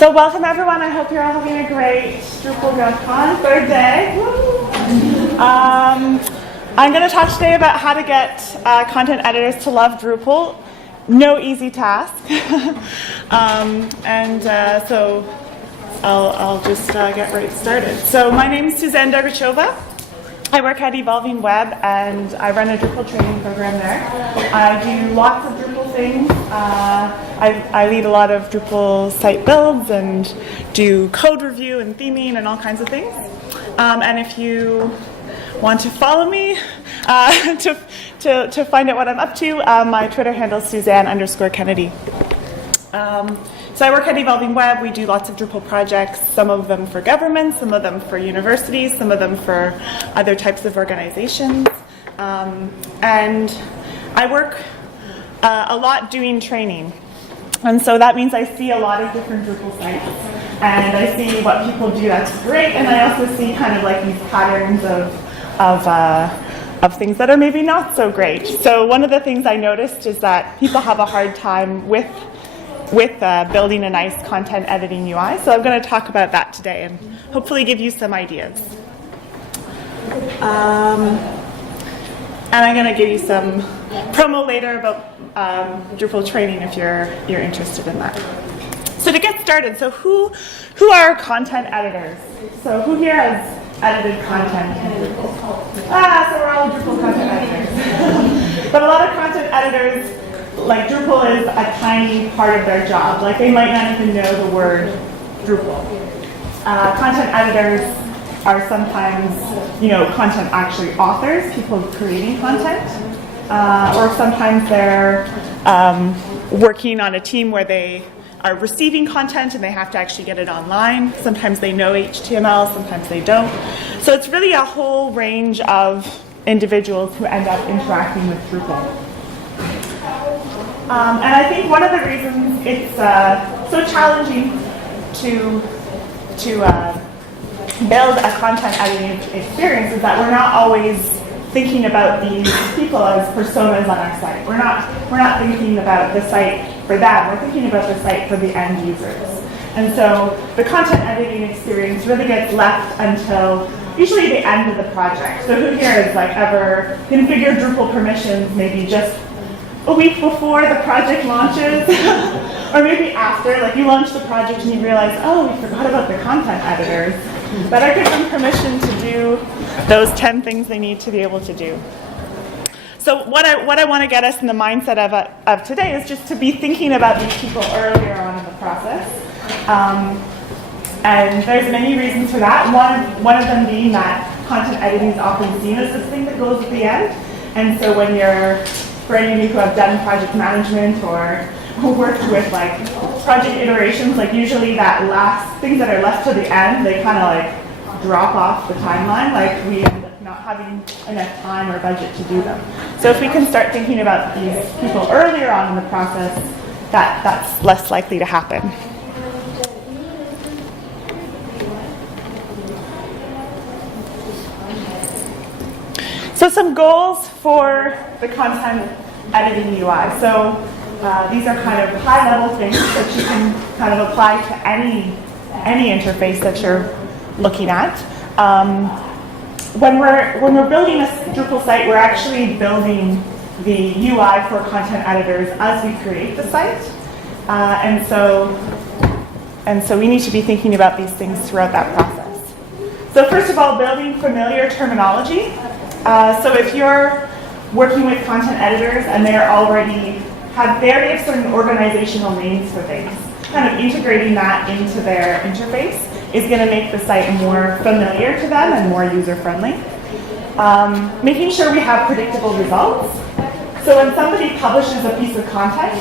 So welcome everyone, I hope you're all having a great Drupal.con third day. I'm going to talk today about how to get content editors to love Drupal. No easy task. So I'll just get right started. So my name is SUZANNE DERGACHEVA. I work at Evolving Web and I run a Drupal training program there. I do lots of Drupal things. I lead a lot of Drupal site builds and do code review and theming and all kinds of things. And if you want to follow me to find out what I'm up to, my Twitter handle is Suzanne_Kennedy. So I work at Evolving Web. We do lots of Drupal projects, some of them for government, some of them for universities, some of them for other types of organizations. And I work a lot doing training. And so that means I see a lot of different Drupal sites. And I see what people do that's great, and I also see kind of like these patterns of things that are maybe not so great. So one of the things I noticed is that people have a hard time with building a nice content editing UI. So I'm going to talk about that today and hopefully give you some ideas. And I'm going to give you some promo later about Drupal training if you're interested in that. So to get started, so who are content editors? So who here has edited content in Drupal? So we're all Drupal content editors. But a lot of content editors, like Drupal is a tiny part of their job. Like they might not even know the word Drupal. Content editors are sometimes, content actually authors, people creating content, or sometimes they're working on a team where they are receiving content and they have to actually get it online. Sometimes they know HTML, sometimes they don't. So it's really a whole range of individuals who end up interacting with Drupal. And I think one of the reasons it's so challenging to build a content editing experience is that we're not always thinking about these people as personas on our site. We're not thinking about the site for them. We're thinking about the site for the end users. And so the content editing experience really gets left until usually the end of the project. So who here has ever configured Drupal permissions maybe just a week before the project launches, or maybe after, like you launch the project and you realize, oh, we forgot about the content editors. Better give them permission to do those 10 things they need to be able to do. So what I want to get us in the mindset of today is just to be thinking about these people earlier on in the process. And there's many reasons for that. One of them being that content editing is often seen as this thing that goes at the end. And so for any of you who have done project management or worked with project iterations, usually that last things that are left to the end, they kind of drop off the timeline. We end up not having enough time or budget to do them. So if we can start thinking about these people earlier on in the process, that's less likely to happen. So some goals for the content editing UI. So these are kind of high-level things that you can kind of apply to any interface that you're looking at. When we're building a Drupal site, we're actually building the UI for content editors as we create the site, and so we need to be thinking about these things throughout that process. So first of all, building familiar terminology. So if you're working with content editors and they have certain organizational names for things, kind of integrating that into their interface is going to make the site more familiar to them and more user-friendly. Making sure we have predictable results. So when somebody publishes a piece of content,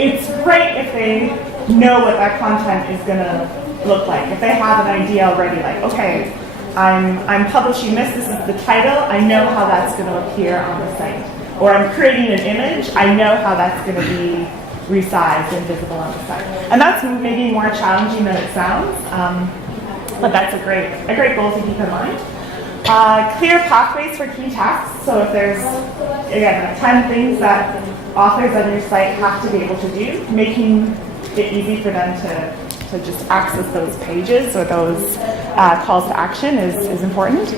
it's great if they know what that content is going to look like. If they have an idea already, okay, I'm publishing this is the title, I know how that's going to appear on the site. Or I'm creating an image, I know how that's going to be resized and visible on the site. And that's maybe more challenging than it sounds, but that's a great goal to keep in mind. Clear pathways for key tasks. So if there's, again, 10 things that authors on your site have to be able to do, making it easy for them to just access those pages or those calls to action is important.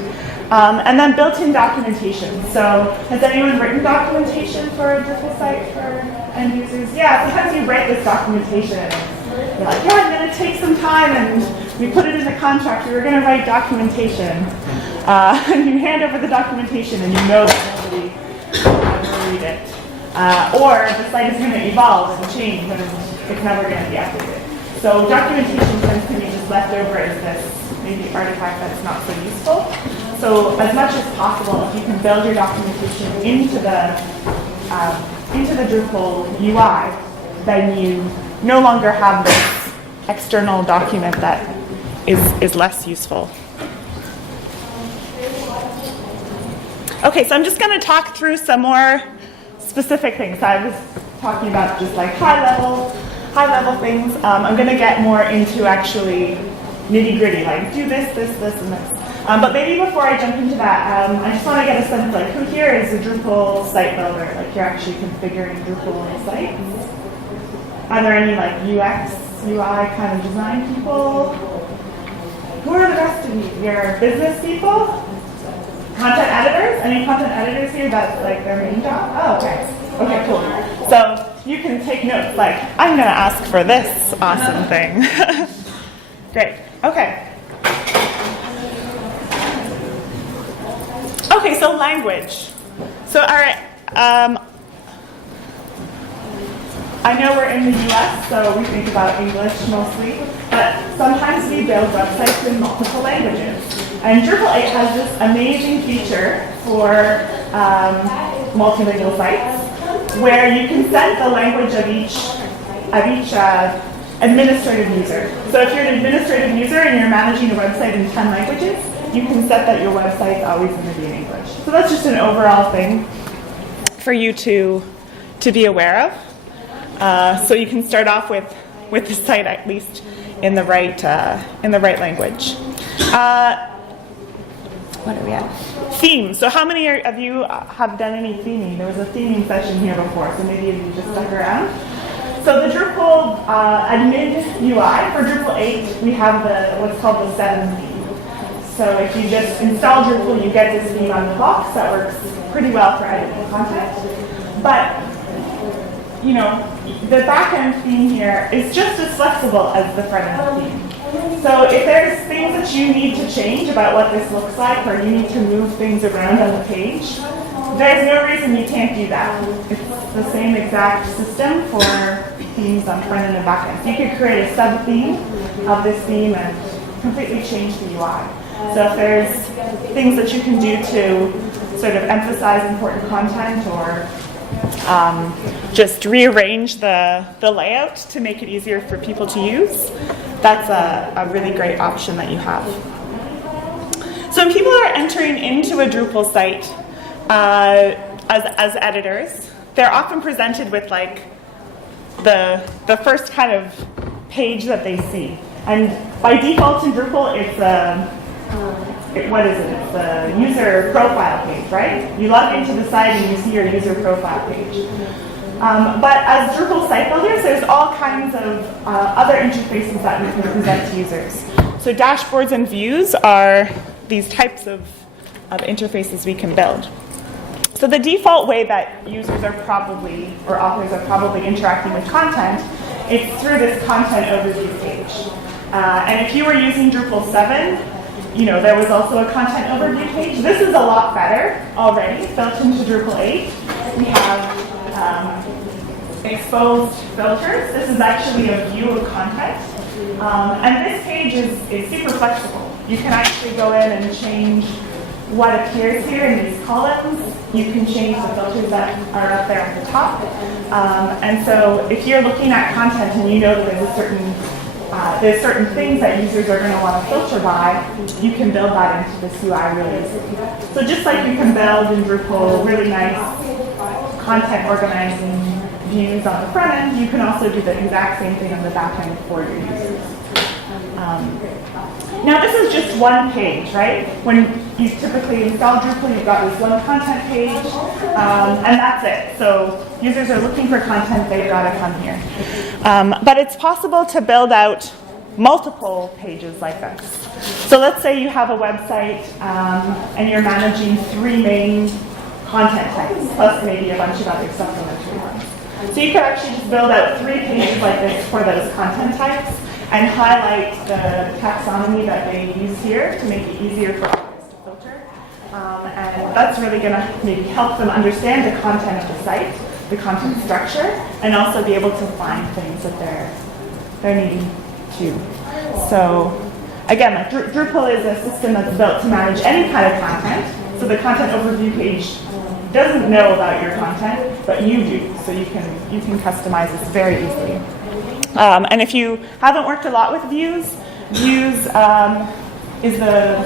And then built-in documentation. So has anyone written documentation for a Drupal site for end users? Yeah, sometimes you write this documentation and you're like, yeah, I'm going to take some time and we put it in the contract, we were going to write documentation. And you hand over the documentation and you know that nobody will read it. Or the site is going to evolve and change and it's never going to be updated. So documentation tends to be just left over as this maybe artifact that's not so useful. So as much as possible, if you can build your documentation into the Drupal UI, then you no longer have this external document that is less useful. Okay, so I'm just going to talk through some more specific things. I was talking about just like high level things. I'm going to get more into actually nitty-gritty, like do this, and this. But maybe before I jump into that, I just want to get a sense, like, who here is a Drupal site builder? Like, you're actually configuring Drupal sites? Are there any, like, UX, UI kind of design people? Who are the rest of you? You're business people? Content editors? Any content editors here that's, like, their main job? Oh, okay. Okay, cool. So you can take notes, like, I'm going to ask for this awesome thing. Great. Okay. Okay, so language. So, all right, I know we're in the US, so we think about English mostly, but sometimes we build websites in multiple languages. And Drupal 8 has this amazing feature for multilingual sites, where you can set the language of each administrative user. So if you're an administrative user and you're managing a website in 10 languages, you can set that your website's always going to be in English. So that's just an overall thing for you to be aware of. So you can start off with the site at least in the right language. What are we at? Theme. So how many of you have done any theming? There was a theming session here before, so maybe you just stuck around. So the Drupal admin UI for Drupal 8, we have what's called the 7 theme. So if you just install Drupal, you get this theme on the box. That works pretty well for editing content. But, you know, the back-end theme here is just as flexible as the front-end theme. So if there's things that you need to change about what this looks like, or you need to move things around on the page, there's no reason you can't do that. It's the same exact system for themes on front-end and back-end. So you could create a sub-theme of this theme and completely change the UI. So if there's things that you can do to sort of emphasize important content or just rearrange the layout to make it easier for people to use, that's a really great option that you have. So when people are entering into a Drupal site as editors, they're often presented with like the first kind of page that they see. And by default in Drupal, it's what is it? It's the user profile page, right? You log into the site and you see your user profile page. But as Drupal site builders, there's all kinds of other interfaces that we can present to users. So dashboards and views are these types of interfaces we can build. So the default way that users are probably, or authors are probably interacting with content, it's through this content overview page. And if you were using Drupal 7, you know, there was also a content overview page. This is a lot better already, built into Drupal 8. We have exposed filters. This is actually a view of content. And this page is super flexible. You can actually go in and change what appears here in these columns. You can change the filters that are up there at the top. And so if you're looking at content and you know that there's certain things that users are going to want to filter by, you can build that into this UI really easily. So just like you can build in Drupal really nice content organizing views on the front end, you can also do the exact same thing on the back end for your users. Now this is just one page, right? When you typically install Drupal, you've got this one content page, and that's it. So users are looking for content, they've got to come here. But it's possible to build out multiple pages like this. So let's say you have a website and you're managing 3 main content types, plus maybe a bunch of other supplementary ones. So you could actually just build out 3 pages like this for those content types and highlight the taxonomy that they use here to make it easier for others to filter. And that's really going to maybe help them understand the content of the site, the content structure, and also be able to find things that they're needing to. So again, like Drupal is a system that's built to manage any kind of content. So the content overview page doesn't know about your content, but you do. So you can customize this very easily. And if you haven't worked a lot with views, views is the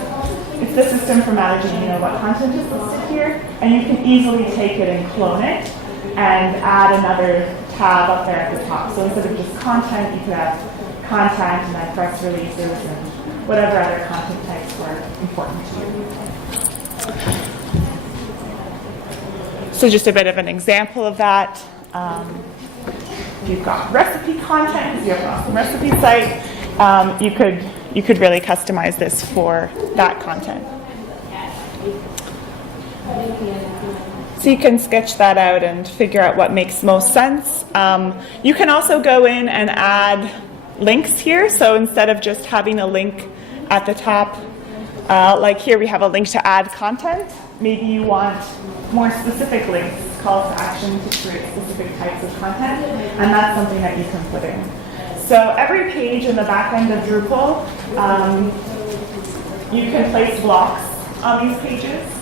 system for managing, what content is listed here, and you can easily take it and clone it and add another tab up there at the top. So instead of just content, you could have content and then press releases and whatever other content types were important to you. So just a bit of an example of that. If you've got recipe content, if you have an awesome recipe site, you could really customize this for that content. So you can sketch that out and figure out what makes most sense. You can also go in and add links here. So instead of just having a link at the top, like here we have a link to add content, maybe you want more specific links, calls to action to create specific types of content, and that's something that you can put in. So every page in the back end of Drupal, you can place blocks on these pages.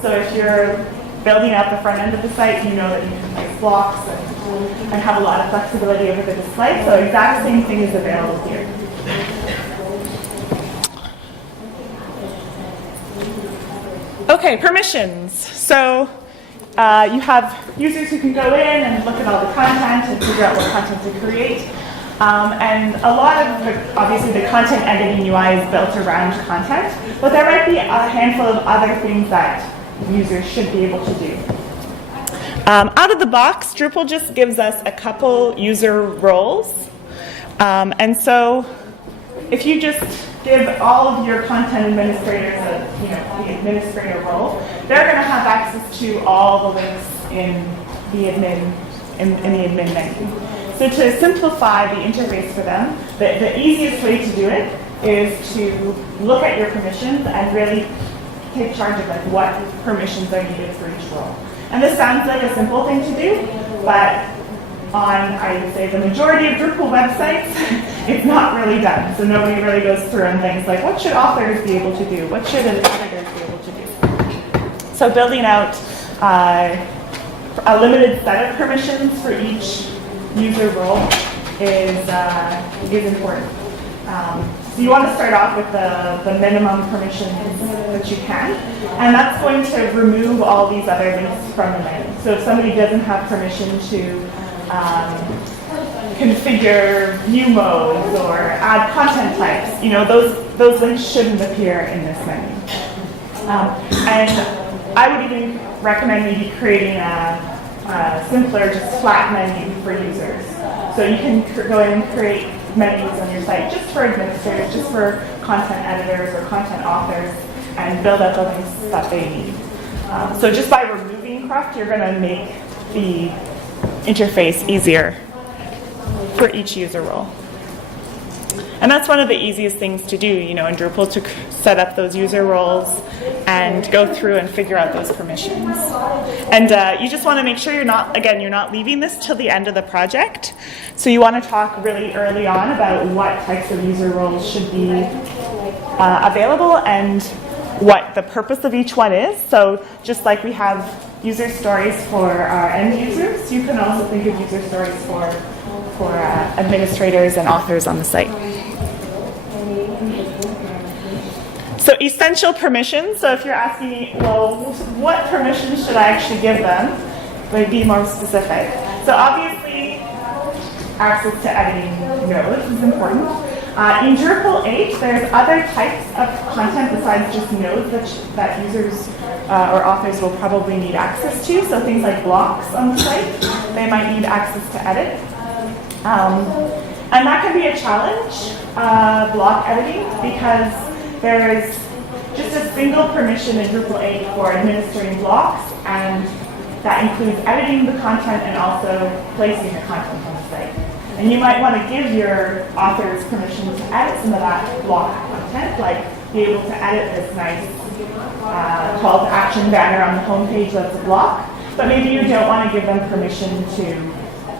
So if you're building out the front end of the site, you know that you can place blocks and have a lot of flexibility over the display. So exact same thing is available here. Okay, permissions. So you have users who can go in and look at all the content and figure out what content to create. And a lot of, obviously, the content editing UI is built around content, but there might be a handful of other things that users should be able to do. Out of the box, Drupal just gives us a couple user roles. And so if you just give all of your content administrators the administrator role, they're going to have access to all the links in the admin menu. So to simplify the interface for them, the easiest way to do it is to look at your permissions and really take charge of what permissions are needed for each role. And this sounds like a simple thing to do, but on, I would say, the majority of Drupal websites, it's not really done. So nobody really goes through and thinks like, what should authors be able to do? What should editors be able to do? So building out a limited set of permissions for each user role is important. So you want to start off with the minimum permissions that you can, and that's going to remove all these other links from the menu. So if somebody doesn't have permission to configure view modes or add content types, those links shouldn't appear in this menu. And I would even recommend maybe creating a simpler, just flat menu for users. So you can go in and create menus on your site just for administrators, just for content editors or content authors, and build out the links that they need. So just by removing cruft, you're going to make the interface easier for each user role. And that's one of the easiest things to do, in Drupal, to set up those user roles and go through and figure out those permissions. And you just want to make sure you're not leaving this till the end of the project. So you want to talk really early on about what types of user roles should be available and what the purpose of each one is. So just like we have user stories for our end users, you can also think of user stories for administrators and authors on the site. So essential permissions. So if you're asking me, well, what permissions should I actually give them? Like, be more specific. So obviously, access to editing nodes is important. In Drupal 8, there's other types of content besides just nodes that users or authors will probably need access to. So things like blocks on the site, they might need access to edit. And that can be a challenge, block editing, because there's just a single permission in Drupal 8 for administering blocks, and that includes editing the content and also placing the content on the site. And you might want to give your authors permission to edit some of that block content, like be able to edit this nice call to action banner on the homepage that's a block, but maybe you don't want to give them permission to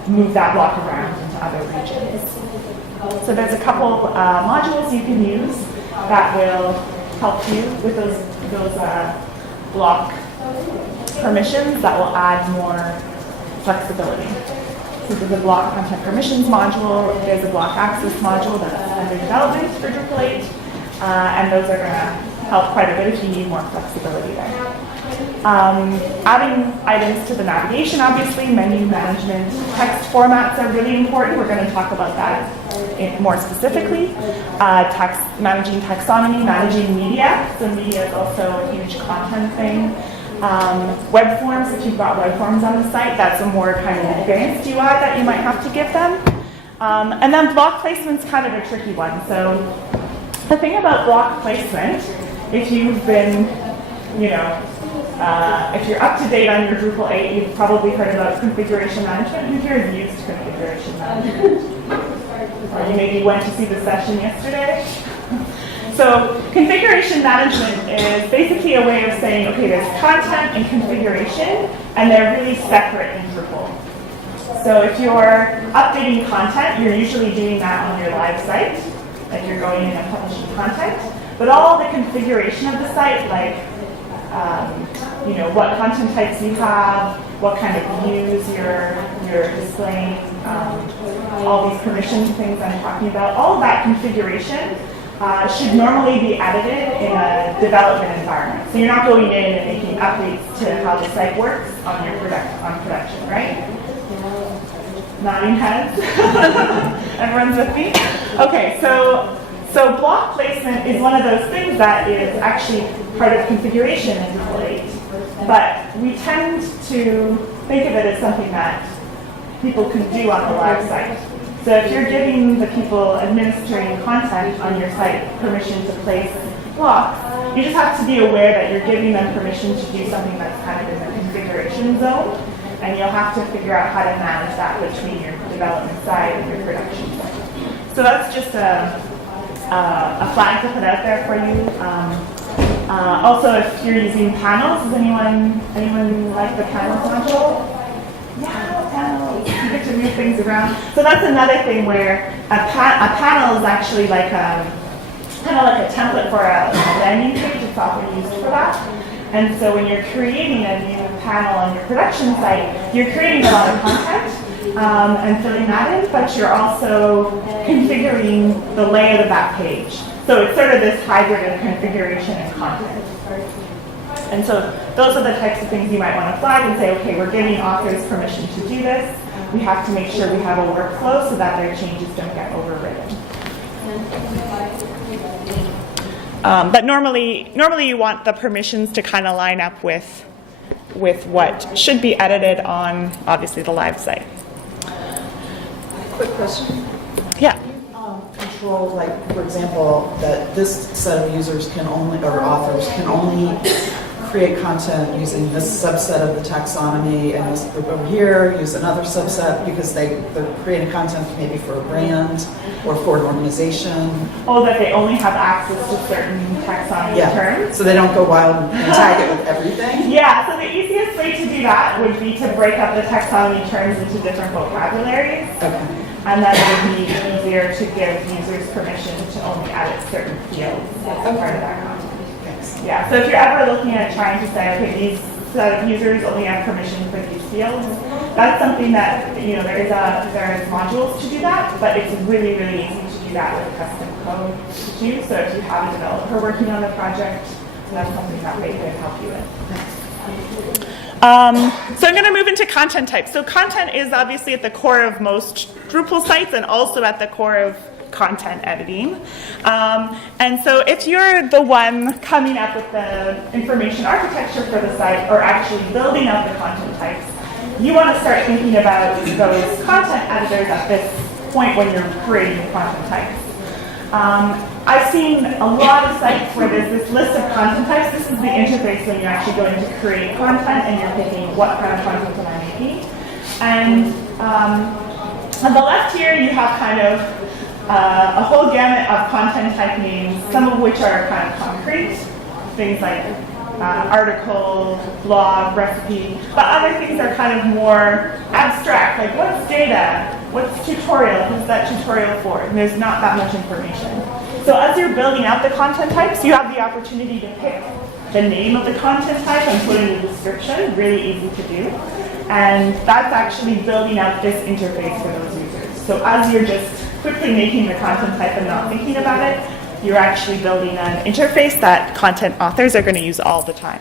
move that block around into other regions. So there's a couple modules you can use that will help you with those block permissions that will add more flexibility. So there's a block content permissions module, there's a block access module that's under development for Drupal 8, and those are going to help quite a bit if you need more flexibility there. Adding items to the navigation, obviously, menu management, text formats are really important. We're going to talk about that more specifically. Managing taxonomy, managing media. So media is also a huge content thing. Web forms, if you've got web forms on the site, that's a more kind of advanced UI that you might have to give them. And then block placement's kind of a tricky one. So the thing about block placement, if you've been, if you're up to date on your Drupal 8, you've probably heard about configuration management. Who here has used configuration management? Or you maybe went to see the session yesterday. So configuration management is basically a way of saying, okay, there's content and configuration, and they're really separate in Drupal. So if you're updating content, you're usually doing that on your live site, like you're going in and publishing content. But all the configuration of the site, like what content types you have, what kind of views you're displaying, all these permissions things I'm talking about, all of that configuration should normally be edited in a development environment. So you're not going in and making updates to how the site works on your production, right? Nodding heads. Everyone's with me? Okay, so block placement is one of those things that is actually part of configuration in Drupal 8. But we tend to think of it as something that people can do on the live site. So if you're giving the people administering content on your site permission to place blocks, you just have to be aware that you're giving them permission to do something that's kind of in the configuration zone, and you'll have to figure out how to manage that between your development side and your production side. So that's just a flag to put out there for you. Also, if you're using panels, does anyone like the panels module? Yeah, panels. You get to move things around. So that's another thing where a panel is actually like kind of like a template for a landing page. It's often used for that. And so when you're creating a new panel on your production site, you're creating a lot of content and filling that in, but you're also configuring the layout of that page. So it's sort of this hybrid of configuration and content. And so those are the types of things you might want to flag and say, okay, we're giving authors permission to do this. We have to make sure we have a workflow so that their changes don't get overridden. But normally you want the permissions to kind of line up with what should be edited on, obviously, the live site. Quick question. Yeah. Control, like, for example, that this set of users can only, or authors can only create content using this subset of the taxonomy, and this group over here use another subset because they're creating content maybe for a brand or for an organization. Oh, that they only have access to certain taxonomy terms? So they don't go wild and tag it with everything? Yeah, so the easiest way to do that would be to break up the taxonomy terms into different vocabularies. Okay. And then it would be easier to give users permission to only edit certain fields as part of that content. Yeah, so if you're ever looking at trying to say, okay, these set of users only have permission for these fields, that's something that, there's modules to do that, but it's really, really easy to do that with custom code too. So if you have a developer working on the project, that's something that they could help you with. So I'm going to move into content types. So content is obviously at the core of most Drupal sites and also at the core of content editing. And so if you're the one coming up with the information architecture for the site or actually building out the content types, you want to start thinking about those content editors at this point when you're creating the content types. I've seen a lot of sites where there's this list of content types. This is the interface when you're actually going to create content and you're picking what kind of content am I making. And on the left here, you have kind of a whole gamut of content type names, some of which are kind of concrete, things like article, blog, recipe, but other things are kind of more abstract, like what's data, what's tutorial, who's that tutorial for, and there's not that much information. So as you're building out the content types, you have the opportunity to pick the name of the content type and put in the description, really easy to do. And that's actually building out this interface for those users. So as you're just quickly making the content type and not thinking about it, you're actually building an interface that content authors are going to use all the time.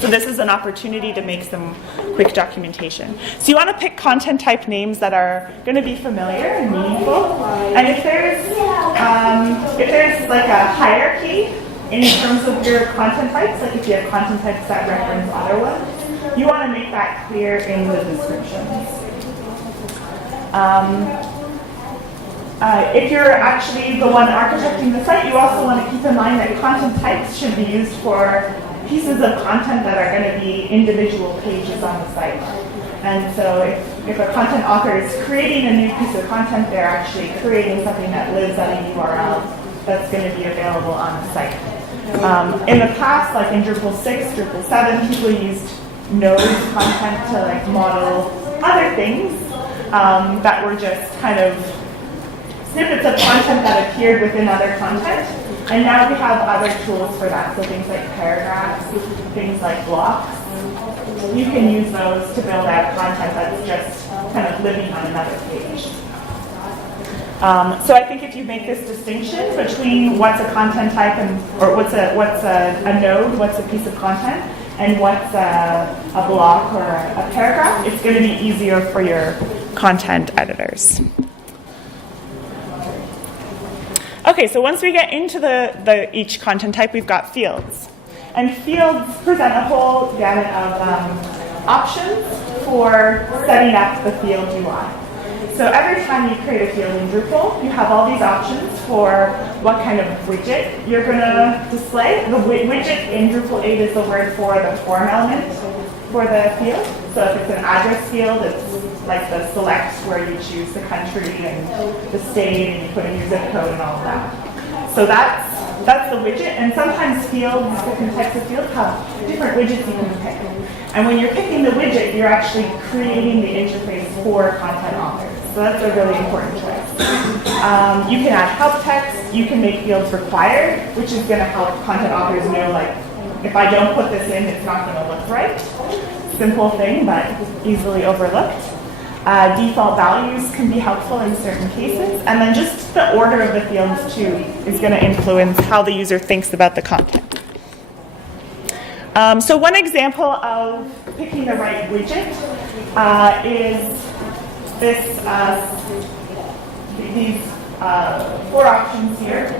So this is an opportunity to make some quick documentation. So you want to pick content type names that are going to be familiar and meaningful. And if there's like a hierarchy in terms of your content types, like if you have content types that reference other ones, you want to make that clear in the descriptions. If you're actually the one architecting the site, you also want to keep in mind that content types should be used for pieces of content that are going to be individual pages on the site. And so if a content author is creating a new piece of content, they're actually creating something that lives at a URL that's going to be available on the site. In the past, like in Drupal 6, Drupal 7, people used node content to like model other things that were just kind of snippets of content that appeared within other content. And now we have other tools for that. So things like paragraphs, things like blocks. You can use those to build out content that's just kind of living on another page. So I think if you make this distinction between what's a content type or what's a node, what's a piece of content, and what's a block or a paragraph, it's going to be easier for your content editors. Okay, so once we get into each content type, we've got fields. And fields present a whole gamut of options for setting up the field UI. So every time you create a field in Drupal, you have all these options for what kind of widget you're going to display. The widget in Drupal 8 is the word for the form element for the field. So if it's an address field, it's like the select where you choose the country and the state and you put in your zip code and all of that. So that's the widget, and sometimes fields, different types of fields have different widgets you can pick. And when you're picking the widget, you're actually creating the interface for content authors. So that's a really important choice. You can add help text, you can make fields required, which is going to help content authors know, like, if I don't put this in, it's not going to look right. Simple thing, but easily overlooked. Default values can be helpful in certain cases, and then just the order of the fields too is going to influence how the user thinks about the content. So one example of picking the right widget is these 4 options here.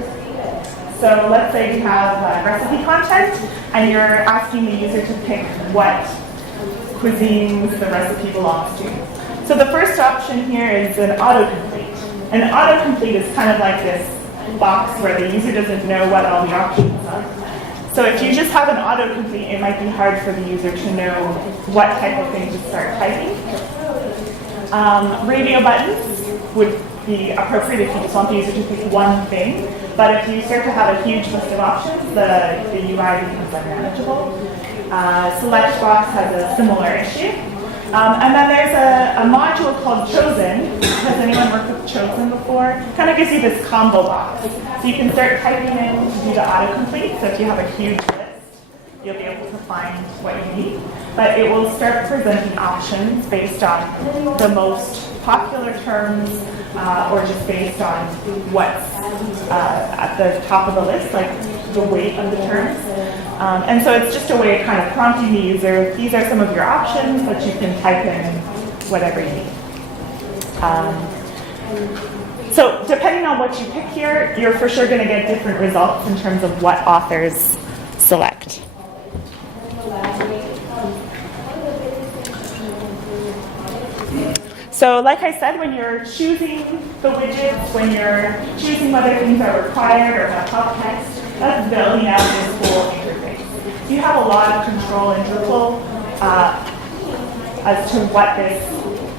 So let's say you have recipe content, and you're asking the user to pick what cuisines the recipe belongs to. So the first option here is an autocomplete. And autocomplete is kind of like this box where the user doesn't know what all the options are. So if you just have an autocomplete, it might be hard for the user to know what type of thing to start typing. Radio buttons would be appropriate if you just want the user to pick one thing. But if you start to have a huge list of options, the UI becomes unmanageable. Select box has a similar issue. And then there's a module called Chosen. Has anyone worked with Chosen before? It kind of gives you this combo box. So you can start typing in to do the autocomplete. So if you have a huge list, you'll be able to find what you need. But it will start presenting options based on the most popular terms or just based on what's at the top of the list. Like the weight of the terms. And so it's just a way of kind of prompting the user, these are some of your options, but you can type in whatever you need. So depending on what you pick here, you're for sure going to get different results in terms of what authors select. So like I said, when you're choosing the widgets, when you're choosing whether things are required or have help text, that's building out this whole interface. You have a lot of control in Drupal as to what this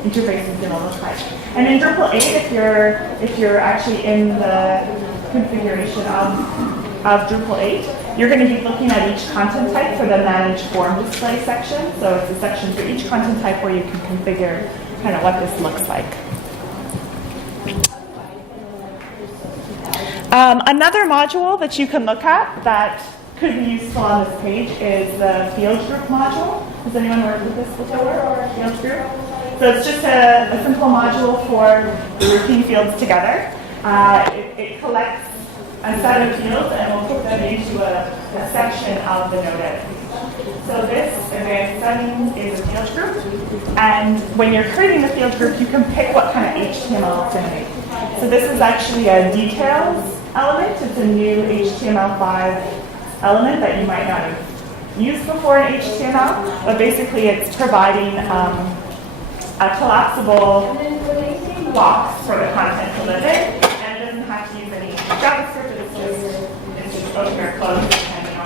interface is going to look like. And in Drupal 8, if you're actually in the configuration of Drupal 8, you're going to be looking at each content type for the Manage Form Display section. So it's a section for each content type where you can configure kind of what this looks like. Another module that you can look at that could be useful on this page is the Field Group module. Has anyone worked with this before, or Field Group? So it's just a simple module for grouping fields together. It collects a set of fields and will put them into a section of the node editor. So this advanced settings is a field group, and when you're creating the field group, you can pick what kind of HTML it's going to make. So this is actually a details element. It's a new HTML5 element that you might not have used before in HTML, but basically it's providing a collapsible box for the content to live in, and it doesn't have to use any JavaScript. It's just open or closed depending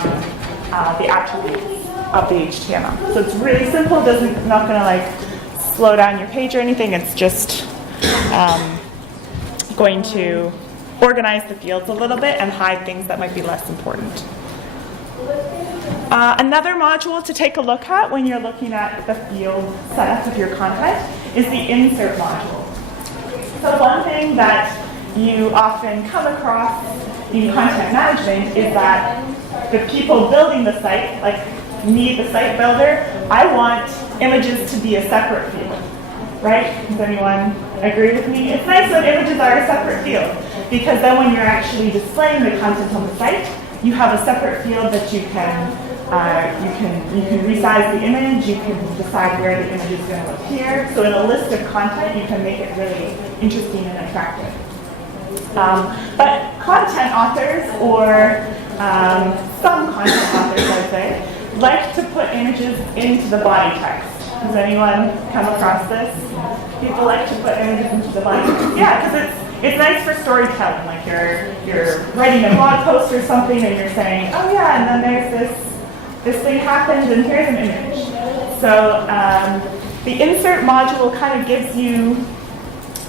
on the attributes of the HTML. So it's really simple. Not going to like slow down your page or anything. It's just going to organize the fields a little bit and hide things that might be less important. Another module to take a look at when you're looking at the field setup of your content is the insert module. So one thing that you often come across in content management is that the people building the site, like me, the site builder, I want images to be a separate field, right? Does anyone agree with me? It's nice that images are a separate field, because then when you're actually displaying the content on the site, you have a separate field that you can resize the image, you can decide where the image is going to appear. So in a list of content, you can make it really interesting and attractive. But content authors, or some content authors, I'd say, like to put images into the body text. Has anyone come across this? People like to put images into the body text. Yeah, because it's nice for storytelling. Like you're writing a blog post or something, and you're saying, oh yeah, and then there's this thing happened, and here's an image. So the insert module kind of gives you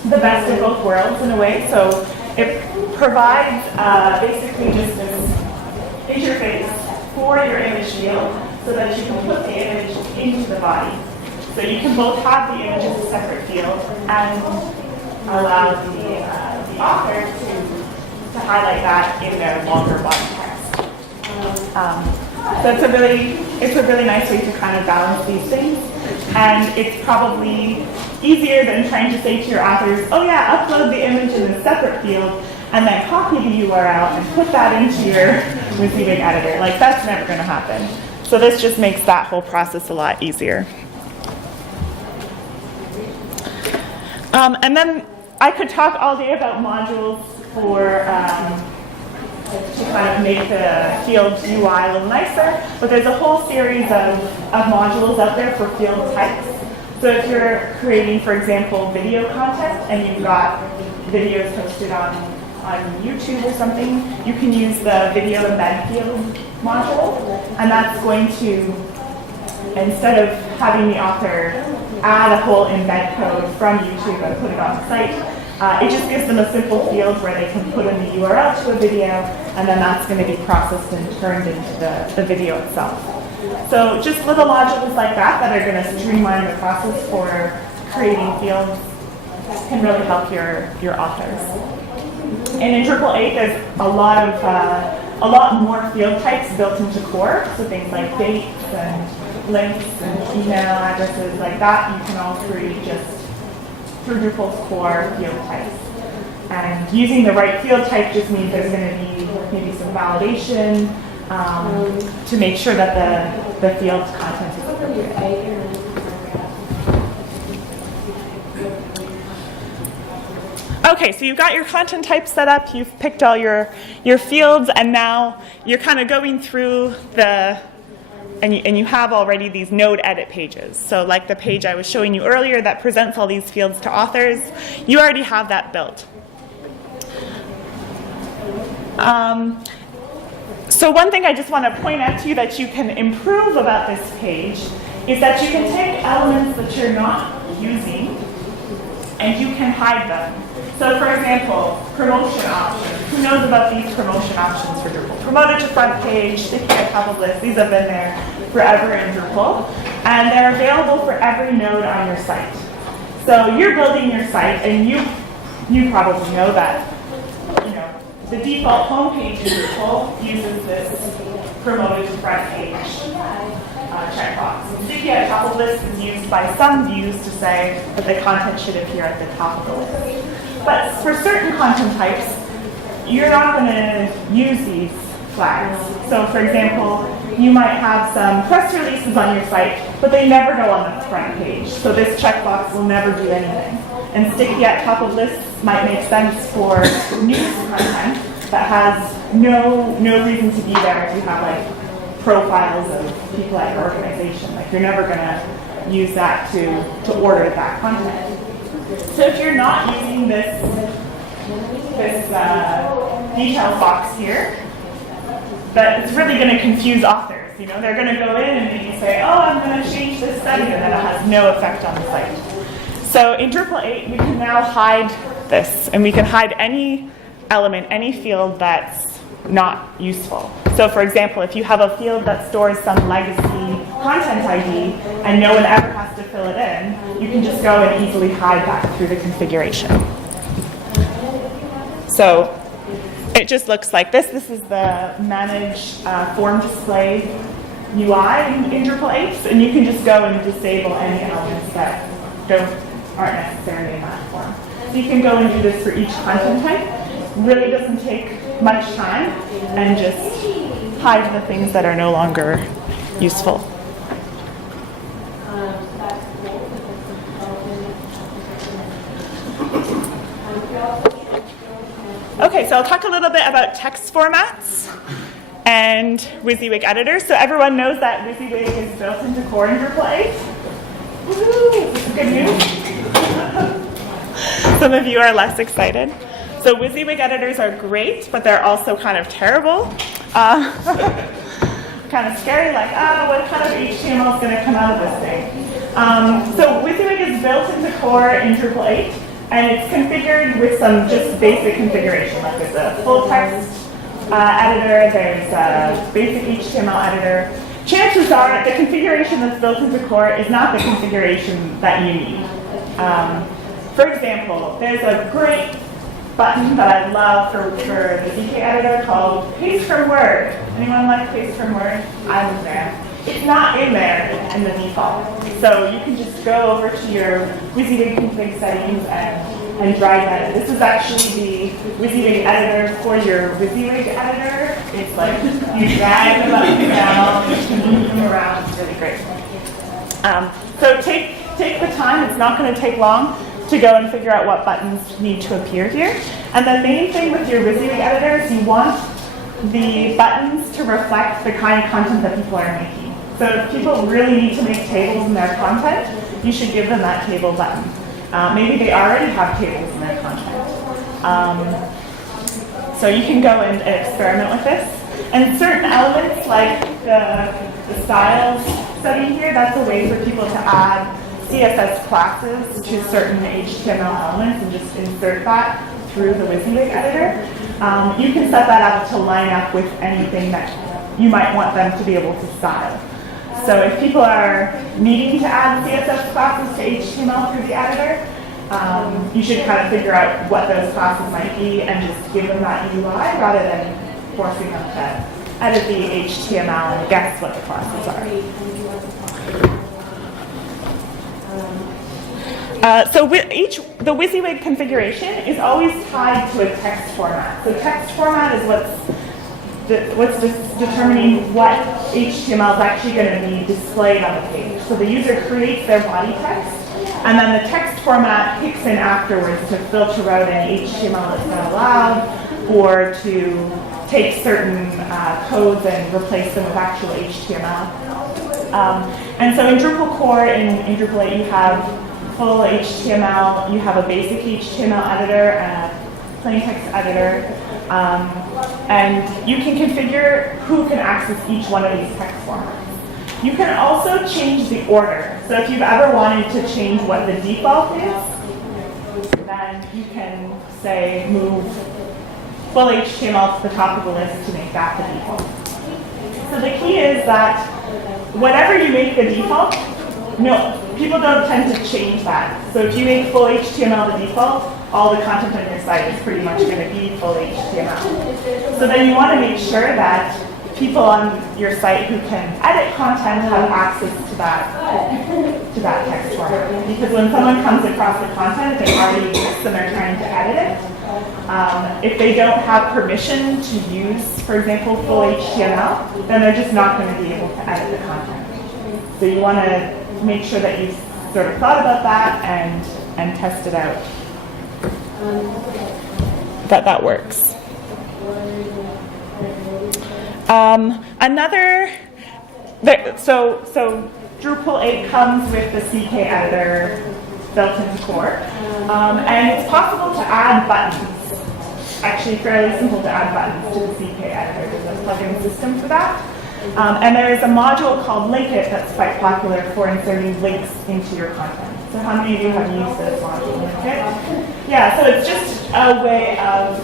the best of both worlds in a way. So it provides basically just this interface for your image field so that you can put the image into the body. So you can both have the image as a separate field and allow the author to highlight that in their longer body text. So it's a really nice way to kind of balance these things, and it's probably easier than trying to say to your authors, oh yeah, upload the image in a separate field and then copy the URL and put that into your WYSIWYG editor. Like, that's never going to happen. So this just makes that whole process a lot easier. And then I could talk all day about modules for to kind of make the field UI a little nicer, but there's a whole series of modules out there for field types. So if you're creating, for example, video content and you've got videos posted on YouTube or something, you can use the video embed field module, and that's going to, instead of having the author add a whole embed code from YouTube and put it on the site, it just gives them a simple field where they can put in the URL to a video, and then that's going to be processed and turned into the video itself. So just little modules like that are going to streamline the process for creating fields can really help your authors. And in Drupal 8, there's a lot more field types built into core, so things like dates and links and email addresses like that you can all create just through Drupal's core field types. And using the right field type just means there's going to be maybe some validation to make sure that the field content is appropriate. Okay, so you've got your content type set up, you've picked all your fields, and now you're kind of going through and you have already these node edit pages. So like the page I was showing you earlier that presents all these fields to authors, you already have that built. So one thing I just want to point out to you that you can improve about this page is that you can take elements that you're not using and you can hide them. So for example, promotion options. Who knows about these promotion options for Drupal? Promoted to front page, sticky at top of list. These have been there forever in Drupal. And they're available for every node on your site. So you're building your site and you probably know that the default homepage in Drupal uses this promoted to front page checkbox. Sticky at top of list is used by some views to say that the content should appear at the top of the list. But for certain content types, you're not going to use these flags. So for example, you might have some press releases on your site, but they never go on the front page. So this checkbox will never do anything. And sticky at top of lists might make sense for news content that has no reason to be there if you have like profiles of people at your organization. Like you're never going to use that to order that content. So if you're not using this detail box here, that it's really going to confuse authors. They're going to go in and maybe say, oh, I'm going to change this setting, and then it has no effect on the site. So in Drupal 8, we can now hide this, and we can hide any element, any field that's not useful. So for example, if you have a field that stores some legacy content ID and no one ever has to fill it in, you can just go and easily hide that through the configuration. So it just looks like this. This is the manage form display UI in Drupal 8, and you can just go and disable any elements that aren't necessarily in that form. So you can go and do this for each content type. Really doesn't take much time, and just hide the things that are no longer useful. Okay, so I'll talk a little bit about text formats and WYSIWYG editors. So everyone knows that WYSIWYG is built into core in Drupal 8. Woohoo! This is good news. Some of you are less excited. So WYSIWYG editors are great, but they're also kind of terrible. Kind of scary, like, what kind of HTML is going to come out of this thing? So WYSIWYG is built into core in Drupal 8, and it's configured with some just basic configuration. Like there's a full text editor, there's a basic HTML editor. Chances are the configuration that's built into core is not the configuration that you need. For example, there's a great button that I love for the ZK editor called Paste from Word. Anyone like Paste from Word? I was there. It's not in there in the default. So you can just go over to your WYSIWYG config settings and drag that in. This is actually the WYSIWYG editor for your WYSIWYG editor. It's like you drag the button down, you can move them around. It's really great. So take the time. It's not going to take long to go and figure out what buttons need to appear here. And the main thing with your WYSIWYG editor is you want the buttons to reflect the kind of content that people are making. So if people really need to make tables in their content, you should give them that table button. Maybe they already have tables in their content. So you can go and experiment with this. And certain elements like the styles setting here, that's a way for people to add CSS classes to certain HTML elements and just insert that through the WYSIWYG editor. You can set that up to line up with anything that you might want them to be able to style. So if people are needing to add CSS classes to HTML through the editor, you should kind of figure out what those classes might be and just give them that UI rather than forcing them to edit the HTML and guess what the classes are. So with the the WYSIWYG configuration is always tied to a text format. So text format is what's determining what HTML is actually going to be displayed on the page. So the user creates their body text, and then the text format kicks in afterwards to filter out any HTML that's not allowed, or to take certain codes and replace them with actual HTML. And so in Drupal core, in Drupal 8, you have full HTML, you have a basic HTML editor, and a plain text editor, and you can configure who can access each one of these text formats. You can also change the order. So if you've ever wanted to change what the default is, then you can say move full HTML to the top of the list to make that the default. So the key is that whatever you make the default, no, people don't tend to change that. So if you make full HTML the default, all the content on your site is pretty much going to be full HTML. So then you want to make sure that people on your site who can edit content have access to that text format. Because when someone comes across the content, it already exists and they're trying to edit it. If they don't have permission to use, for example, full HTML, then they're just not going to be able to edit the content. So you want to make sure that you've sort of thought about that and test it out. That works. So Drupal 8 comes with the CK editor built into core, and it's possible to add buttons. Actually, fairly simple to add buttons to the CK editor. There's a plugin system for that. And there is a module called Link It that's quite popular for inserting links into your content. So how many of you have used this module, Link It? Yeah, so it's just a way of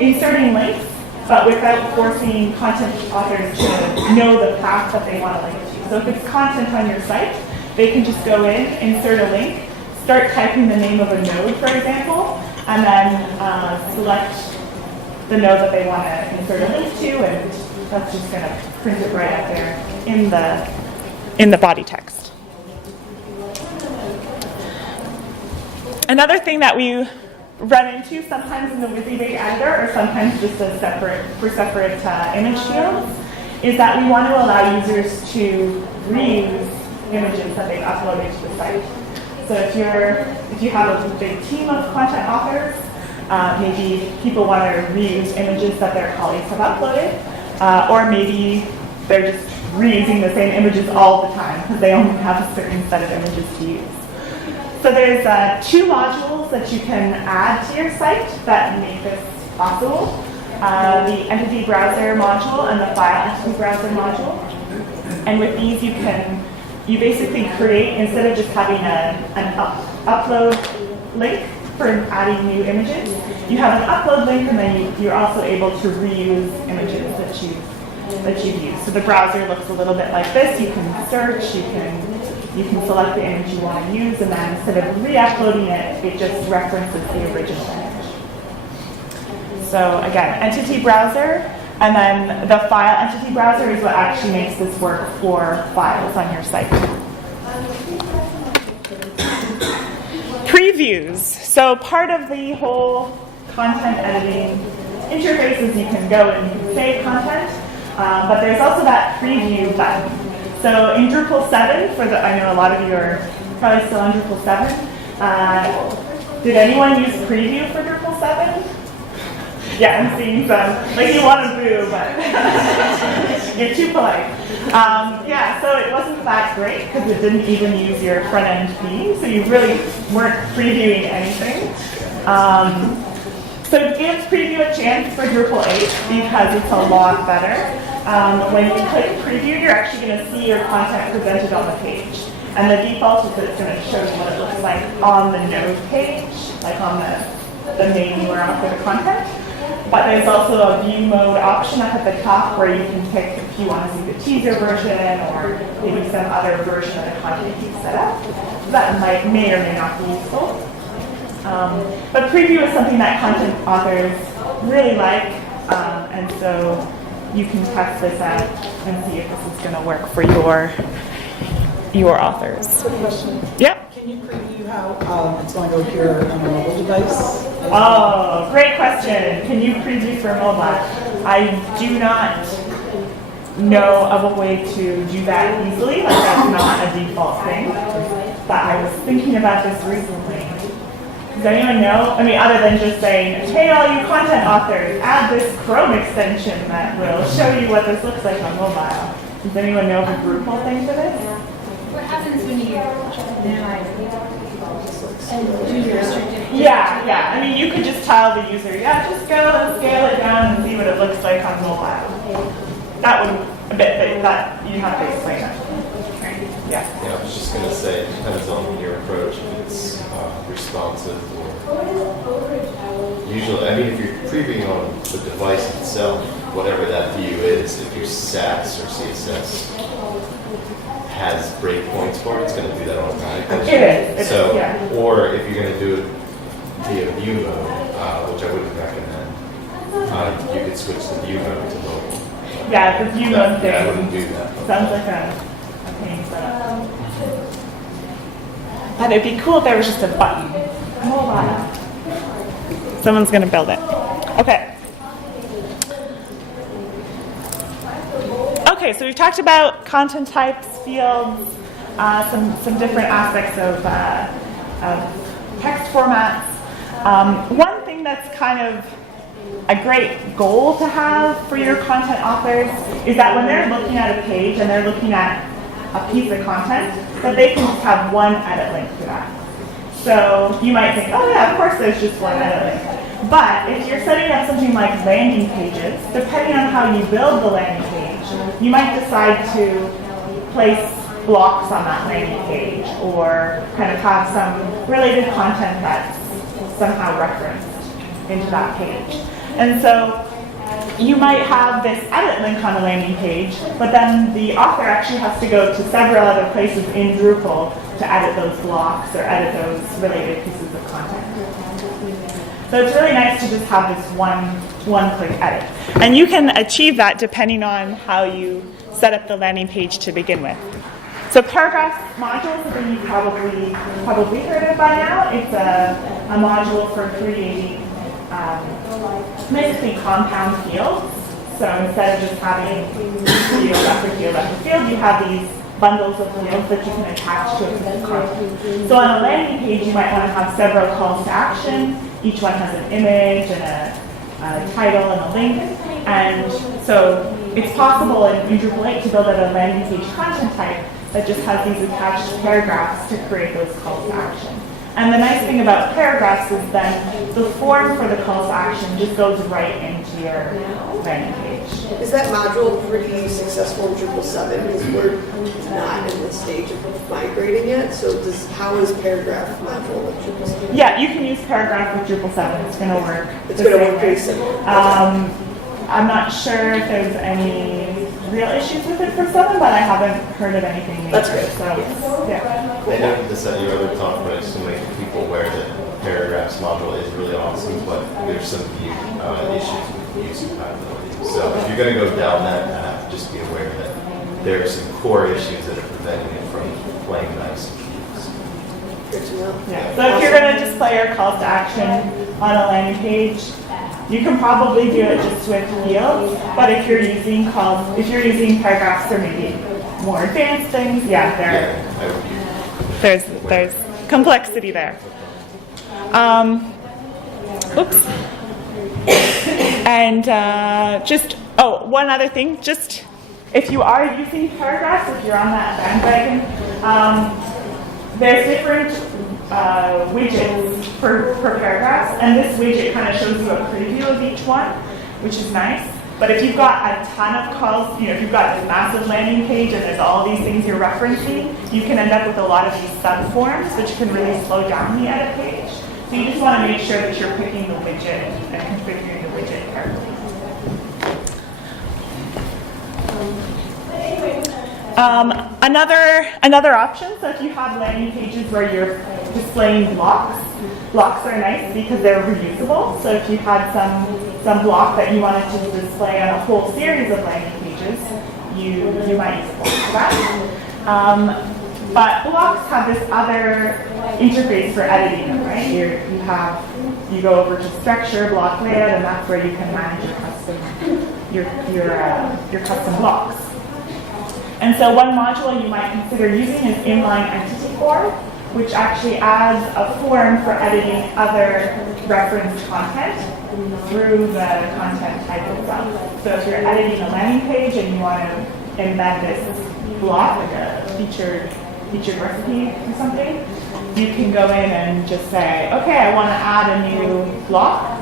inserting links, but without forcing content authors to know the path that they want to link to. So if it's content on your site, they can just go in, insert a link, start typing the name of a node, for example, and then select the node that they want to insert a link to, and that's just going to print it right out there in the body text. Another thing that we run into sometimes in the WYSIWYG editor, or sometimes just for separate image fields, is that we want to allow users to reuse images that they've uploaded to the site. So if you have a big team of content authors, maybe people want to reuse images that their colleagues have uploaded, or maybe they're just reusing the same images all the time because they only have a certain set of images to use. So there's 2 modules that you can add to your site that make this possible. The Entity Browser module and the File Entity Browser module. And with these you basically create, instead of just having an upload link for adding new images, you have an upload link, and then you're also able to reuse images that you've used. So the browser looks a little bit like this. You can search, you can select the image you want to use, and then instead of re-uploading it, it just references the original image. So again, Entity Browser, and then the File Entity Browser is what actually makes this work for files on your site. Previews. So part of the whole content editing interface is you can go and you can save content, but there's also that preview button. So in Drupal 7, I know a lot of you are probably still on Drupal 7. Did anyone use preview for Drupal 7? Yeah, I'm seeing some, like you want to boo, but you're too polite. Yeah, so it wasn't that great because it didn't even use your front-end theme, so you really weren't previewing anything. So give preview a chance for Drupal 8 because it's a lot better. When you click preview, you're actually going to see your content presented on the page. And the default is that it's going to show you what it looks like on the node page, like on the main URL for the content. But there's also a view mode option up at the top where you can pick if you want to see the teaser version or maybe some other version of the content you've set up. That may or may not be useful. But preview is something that content authors really like, and so you can test this out and see if this is going to work for your authors. Quick question. Yep. Can you preview how it's going to appear on a mobile device? Oh, great question. Can you preview for mobile? I do not know of a way to do that easily. Like that's not a default thing. But I was thinking about this recently. Does anyone know? I mean, other than just saying, hey, all you content authors, add this Chrome extension that will show you what this looks like on mobile. Does anyone know of a Drupal thing for this? What happens when you minimize and do your restricted? Yeah. I mean, you could just tell the user, yeah, just go and scale it down and see what it looks like on mobile. That would a bit that you have to explain it. Yeah. Yeah, I was just going to say, it depends on your approach, if it's responsive or usually, I mean, if you're previewing on the device itself, whatever that view is, if your SAS or CSS has breakpoints for it, it's going to do that automatically. It is. So, yeah. or if you're going to do it via view mode, which I wouldn't recommend, you could switch the view mode to mobile. Yeah, the view mode thing. I wouldn't do that. Sounds like a pain setup. But it'd be cool if there was just a button. Mobile. Someone's going to build it. Okay. Okay, so we've talked about content types, fields, some different aspects of text formats. One thing that's kind of a great goal to have for your content authors is that when they're looking at a page and they're looking at a piece of content, that they can just have one edit link to that. So you might think, oh yeah, of course there's just one edit link. But if you're setting up something like landing pages, depending on how you build the landing page, you might decide to place blocks on that landing page or kind of have some related content that's somehow referenced into that page. And so you might have this edit link on the landing page, but then the author actually has to go to several other places in Drupal to edit those blocks or edit those related pieces of content. So it's really nice to just have this one-click edit. And you can achieve that depending on how you set up the landing page to begin with. So paragraph modules, I think you've probably heard of by now. It's a module for creating basically compound fields. So instead of just having field after field after field, you have these bundles of fields that you can attach to a piece of content. So on a landing page, you might want to have several calls to action. Each one has an image and a title and a link. And so it's possible in Drupal 8 to build out a landing page content type that just has these attached paragraphs to create those calls to action. And the nice thing about paragraphs is then the form for the calls to action just goes right into your landing page. Is that module pretty successful in Drupal 7? Because we're not in the stage of migrating yet. So how is paragraph module with Drupal 7? Yeah, you can use paragraph with Drupal 7. It's going to work. It's going to work pretty similar. I'm not sure if there's any real issues with it for 7, but I haven't heard of anything major. That's great. So, yeah. I know this at your other talk, but I just want to make people aware that paragraphs module is really awesome, but there's some issues with use compatibility. So if you're going to go down that path, just be aware that there are some core issues that are preventing it from playing nice and Good to know. Yeah. So if you're going to display your calls to action on a landing page, you can probably do it just with fields, but if you're using paragraphs or maybe more advanced things, there's complexity there. Oops. And one other thing, just if you are using paragraphs, if you're on that bandwagon, there's different widgets for paragraphs, and this widget kind of shows you a preview of each one, which is nice. But if you've got a ton of calls, if you've got this massive landing page and there's all these things you're referencing, you can end up with a lot of these subforms, which can really slow down the edit page. So you just want to make sure that you're picking the widget and configuring the widget carefully. Another option, so if you have landing pages where you're displaying blocks are nice because they're reusable. So if you had some block that you wanted to display on a whole series of landing pages, you might use a block for that. But blocks have this other interface for editing them, right? You go over to structure, block layout, and that's where you can manage your custom blocks. And so one module you might consider using is inline entity form, which actually adds a form for editing other referenced content through the content type itself. So if you're editing a landing page and you want to embed this block, like a featured recipe or something, you can go in and just say, okay, I want to add a new block.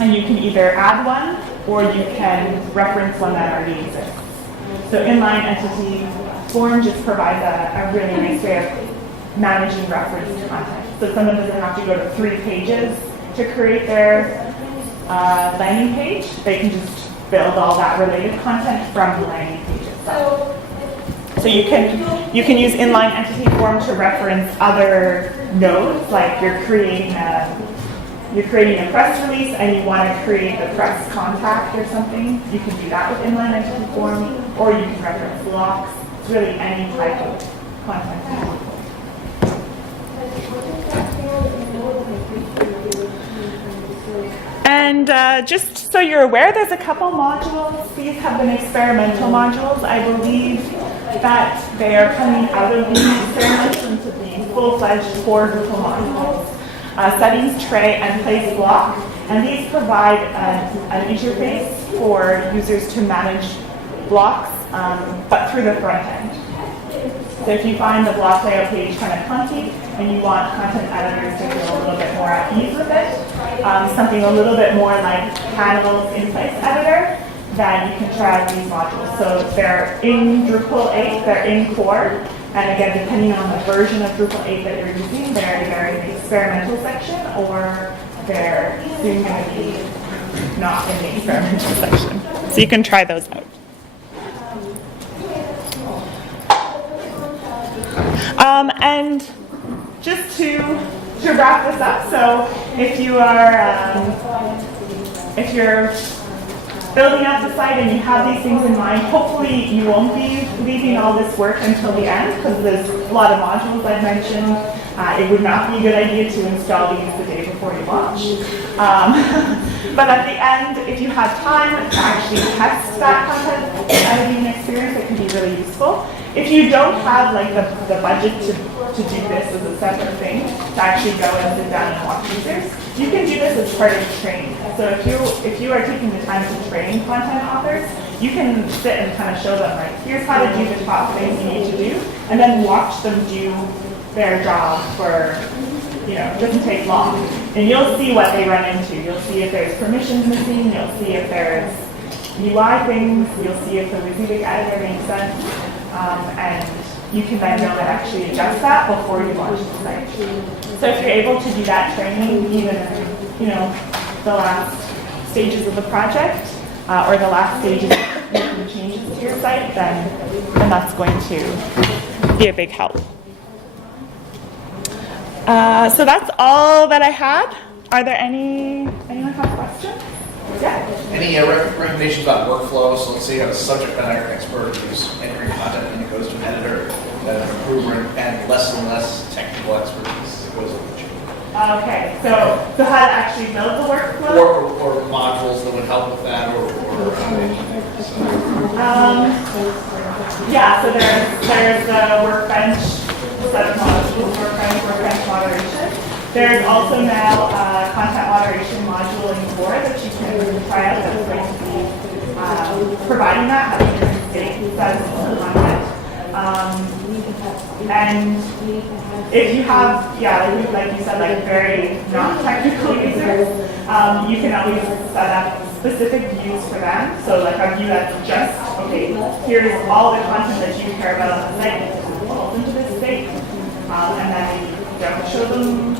And you can either add one or you can reference one that already exists. So inline entity form just provides a really nice way of managing referenced content. So someone doesn't have to go to 3 pages to create their landing page. They can just build all that related content from the landing page itself. So you can use inline entity form to reference other nodes, like you're creating a press release and you want to create a press contact or something. You can do that with inline entity form, or you can reference blocks. It's really any type of content. And just so you're aware, there's a couple modules. These have been experimental modules. I believe that they are coming out of being experimental into being full-fledged core Drupal modules. Settings, tray, and place block. And these provide an interface for users to manage blocks, but through the front end. So if you find the block layout page kind of clunky and you want content editors to feel a little bit more at ease with it, something a little bit more like Panel's in-place editor, then you can try these modules. So they're in Drupal 8, they're in core, and again, depending on the version of Drupal 8 that you're using, they're either in the experimental section or they're soon going to be not in the experimental section. So you can try those out. And just to wrap this up, so if you're building out the site and you have these things in mind, hopefully you won't be leaving all this work until the end, because there's a lot of modules I've mentioned. It would not be a good idea to install these the day before you launch. But at the end, if you have time to actually test that content editing experience, it can be really useful. If you don't have like the budget to do this as a separate thing, to actually go and sit down and watch users, you can do this as part of training. So if you are taking the time to train content authors, you can sit and kind of show them, like, here's how to do the top things you need to do, and then watch them do their job for, it doesn't take long. And you'll see what they run into. You'll see if there's permissions missing, you'll see if there's UI things, you'll see if the WYSIWYG editor makes sense, and you can then go and actually adjust that before you launch the site. So if you're able to do that training, even in, the last stages of the project, or the last stages of making changes to your site, then that's going to be a big help. So that's all that I had. Are there anyone have questions? Yeah. Any recommendations about workflow? So let's say you have a subject matter expert who's entering content and it goes to an editor, then an improver, and less technical expertise goes over to. Okay, so how to actually build the workflow? Or modules that would help with that, yeah, so there's the workbench set of modules, workbench moderation. There's also now a content moderation module in core that you can try out that's going to be providing that, having different states as content. And if you have, like you said, like very non-technical users, you can always set up specific views for them. So like a view that's just, okay, here's all the content that you care about on the site that falls into this state. And then you don't show them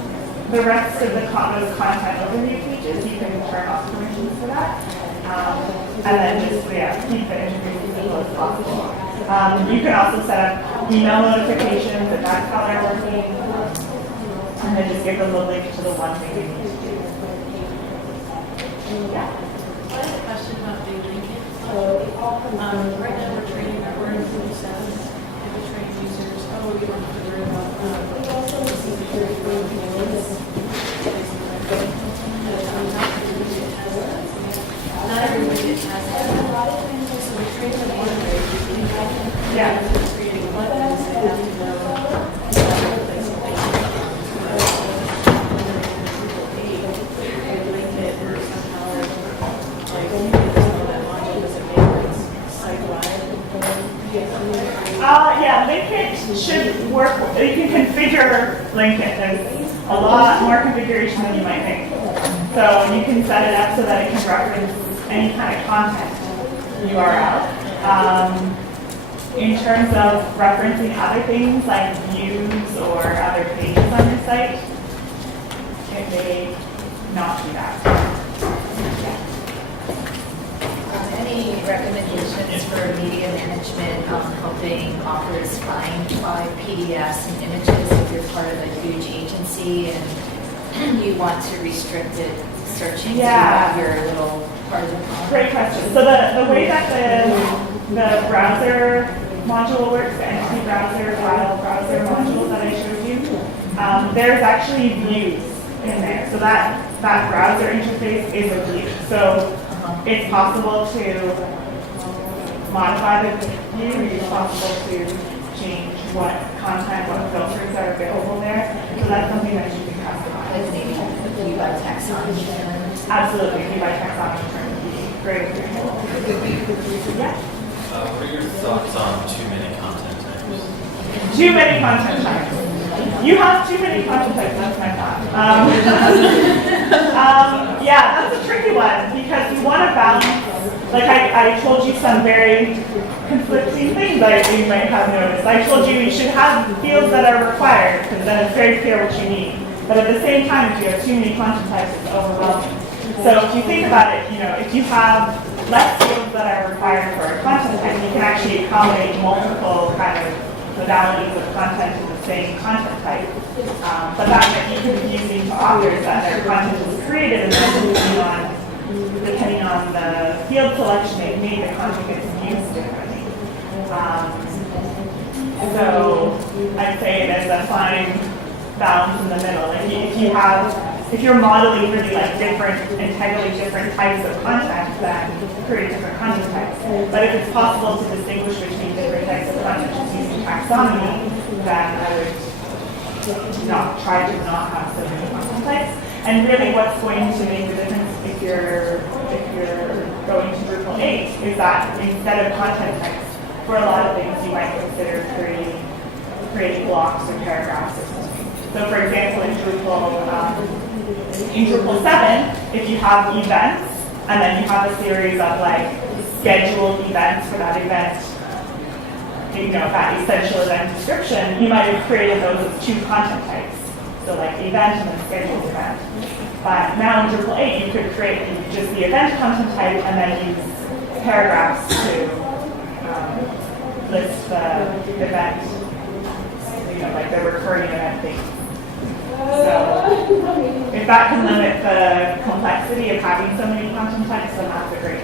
the rest of those content overview pages. You can turn off permissions for that. And then just, keep the interface as simple as possible. You can also set up email notifications if that's how they're working. And then just give them the link to the one thing they need to do. Yeah. I have a question about the linkage. Right now we're training our 7 to train users. Are Not every widget has that. So we created one of those. Yeah. Creating one of those, I have to know. Link it or somehow, like, that module doesn't make it site-wide. Yeah, Linkit should work. You can configure Linkit. There's a lot more configuration than you might think. So you can set it up so that it can reference any kind of content URL. In terms of referencing other things like views or other pages on your site, it may not do that. Any recommendations for media management, helping authors find PDFs and images if you're part of a huge agency and you want to restrict it searching Yeah. to your little part of the problem? Great question. So the way that the browser module works, the entity browser, file browser module that I showed you, there's actually views in there. So that browser interface is a view. So it's possible to modify the view. It's possible to change what content, what filters are available there. So that's something that you can customize. Like maybe view by taxonomy. Absolutely, view by taxonomy term would be great. Yeah. What are your thoughts on too many content types? Too many content types. You have too many content types, that's my thought. Yeah, that's a tricky one because you want to balance, like I told you some very conflicting things that you might have noticed. I told you should have fields that are required because then it's very clear what you need. But at the same time, if you have too many content types, it's overwhelming. So if you think about it, if you have less fields that are required for a content type, you can actually accommodate multiple kind of modalities of content in the same content type. But that you could be using to authors that their content is created and then depending on the field selection they've made, the content gets used differently. So I'd say there's a fine balance in the middle. If you're modeling really like entirely different types of content, then create different content types. But if it's possible to distinguish between different types of content just using taxonomy, then I would try to not have so many content types. And really what's going to make the difference if you're going to Drupal 8 is that instead of content types, for a lot of things you might consider creating blocks or paragraphs or something. So for example, in Drupal 7, if you have events, and then you have a series of like scheduled events for that event, that essential event description, you might have created those as two content types. So like event and then scheduled event. But now in Drupal 8, you could create just the event content type and then use paragraphs to list the event, like the recurring event thing. So if that can limit the complexity of having so many content types, then that's a great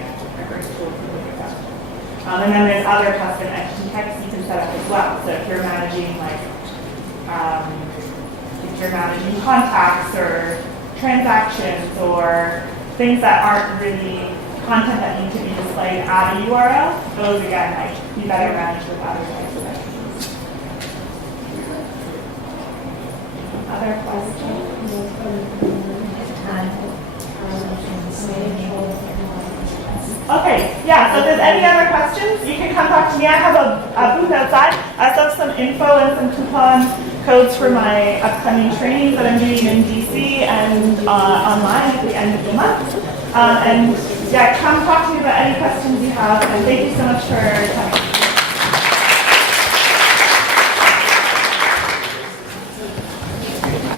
tool to look at that. And then there's other custom entity types you can set up as well. So if you're managing contacts or transactions or things that aren't really content that need to be displayed at a URL, those again might be better managed with other types of entities. Other questions? Okay, yeah, so if there's any other questions, you can come talk to me. I have a booth outside. I still have some info and some coupon codes for my upcoming trainings that I'm doing in DC and online at the end of the month. And yeah, come talk to me about any questions you have, and thank you so much for coming.